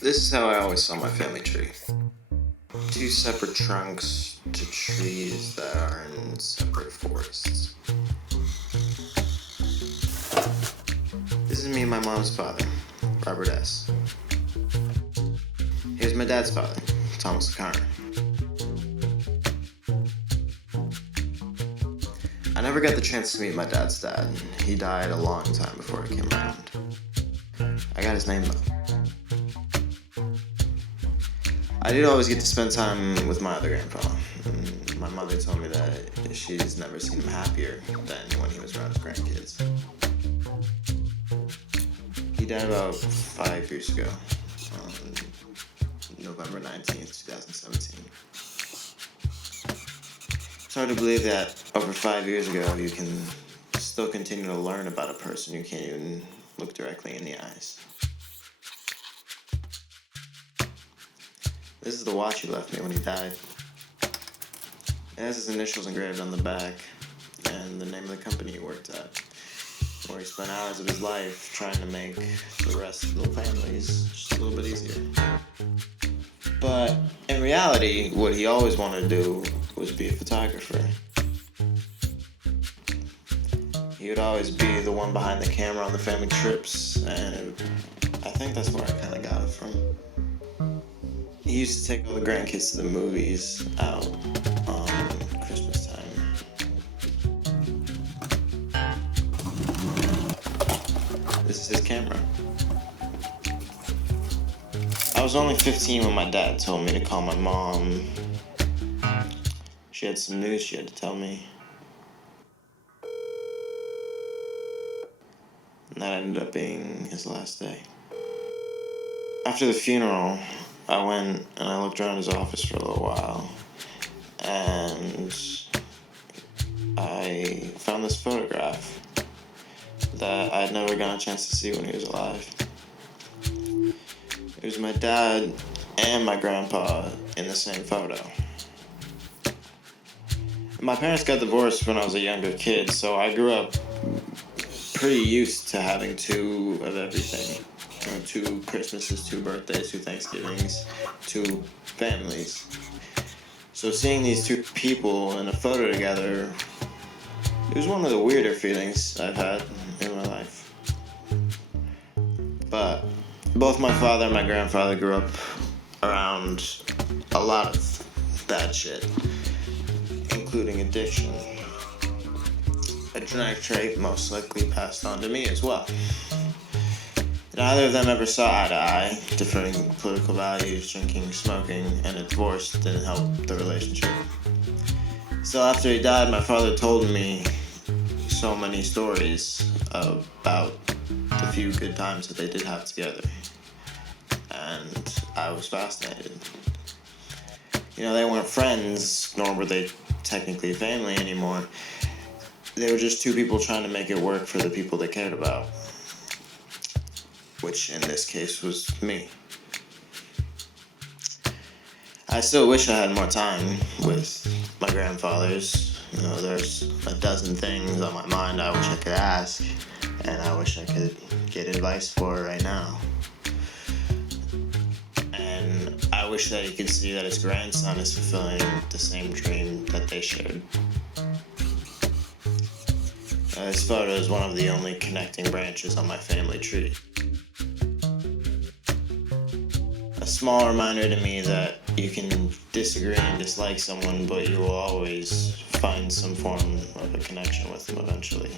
This is how I always saw my family tree. Two separate trunks to trees that are in separate forests. This is me and my mom's father, Robert S. Here's my dad's father, Thomas LeCarner. I never got the chance to meet my dad's dad. He died a long time before I came around. I got his name though. I did always get to spend time with my other grandpa. My mother told me that she's never seen him happier than when he was around his grandkids. He died about 5 years ago, on November 19th, 2017. It's hard to believe that over 5 years ago you can still continue to learn about a person you can't even look directly in the eyes. This is the watch he left me when he died. It has his initials engraved on the back and the name of the company he worked at, where he spent hours of his life trying to make the rest of the families just a little bit easier. But in reality, what he always wanted to do was be a photographer. He would always be the one behind the camera on the family trips, and I think that's where I kind of got it from. He used to take all the grandkids to the movies out on Christmas time. This is his camera. I was only 15 when my dad told me to call my mom. She had some news she had to tell me. And that ended up being his last day. After the funeral, I went and I looked around his office for a little while, and I found this photograph that I had never gotten a chance to see when he was alive. It was my dad and my grandpa in the same photo. My parents got divorced when I was a younger kid, so I grew up pretty used to having two of everything. 2 Christmases, 2 birthdays, 2 Thanksgivings, 2 families. So seeing these 2 people in a photo together, it was one of the weirder feelings I've had in my life. But both my father and my grandfather grew up around a lot of bad shit, including addiction. A genetic trait most likely passed on to me as well. Neither of them ever saw eye to eye. Differing political values, drinking, smoking, and a divorce didn't help the relationship. So after he died, my father told me so many stories about the few good times that they did have together. And I was fascinated. You know, they weren't friends, nor were they technically family anymore. They were just 2 people trying to make it work for the people they cared about, which in this case was me. I still wish I had more time with my grandfathers. You know, there's a dozen things on my mind I wish I could ask, and I wish I could get advice for right now. And I wish that he could see that his grandson is fulfilling the same dream that they shared. This photo is one of the only connecting branches on my family tree. A small reminder to me that you can disagree and dislike someone, but you will always find some form of a connection with them eventually.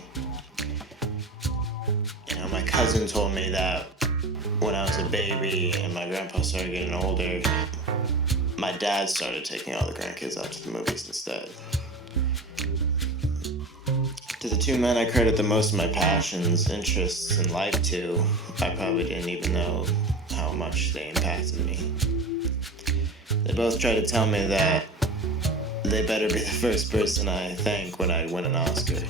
You know, my cousin told me that when I was a baby and my grandpa started getting older, my dad started taking all the grandkids out to the movies instead. To the 2 men I credit the most of my passions, interests, and life to, I probably didn't even know how much they impacted me. They both tried to tell me that they better be the first person I thank when I win an Oscar.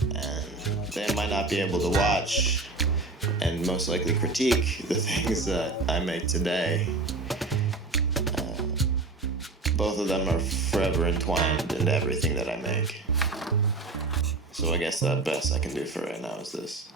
And they might not be able to watch and most likely critique the things that I make today. Both of them are forever entwined into everything that I make. So I guess the best I can do for right now is this.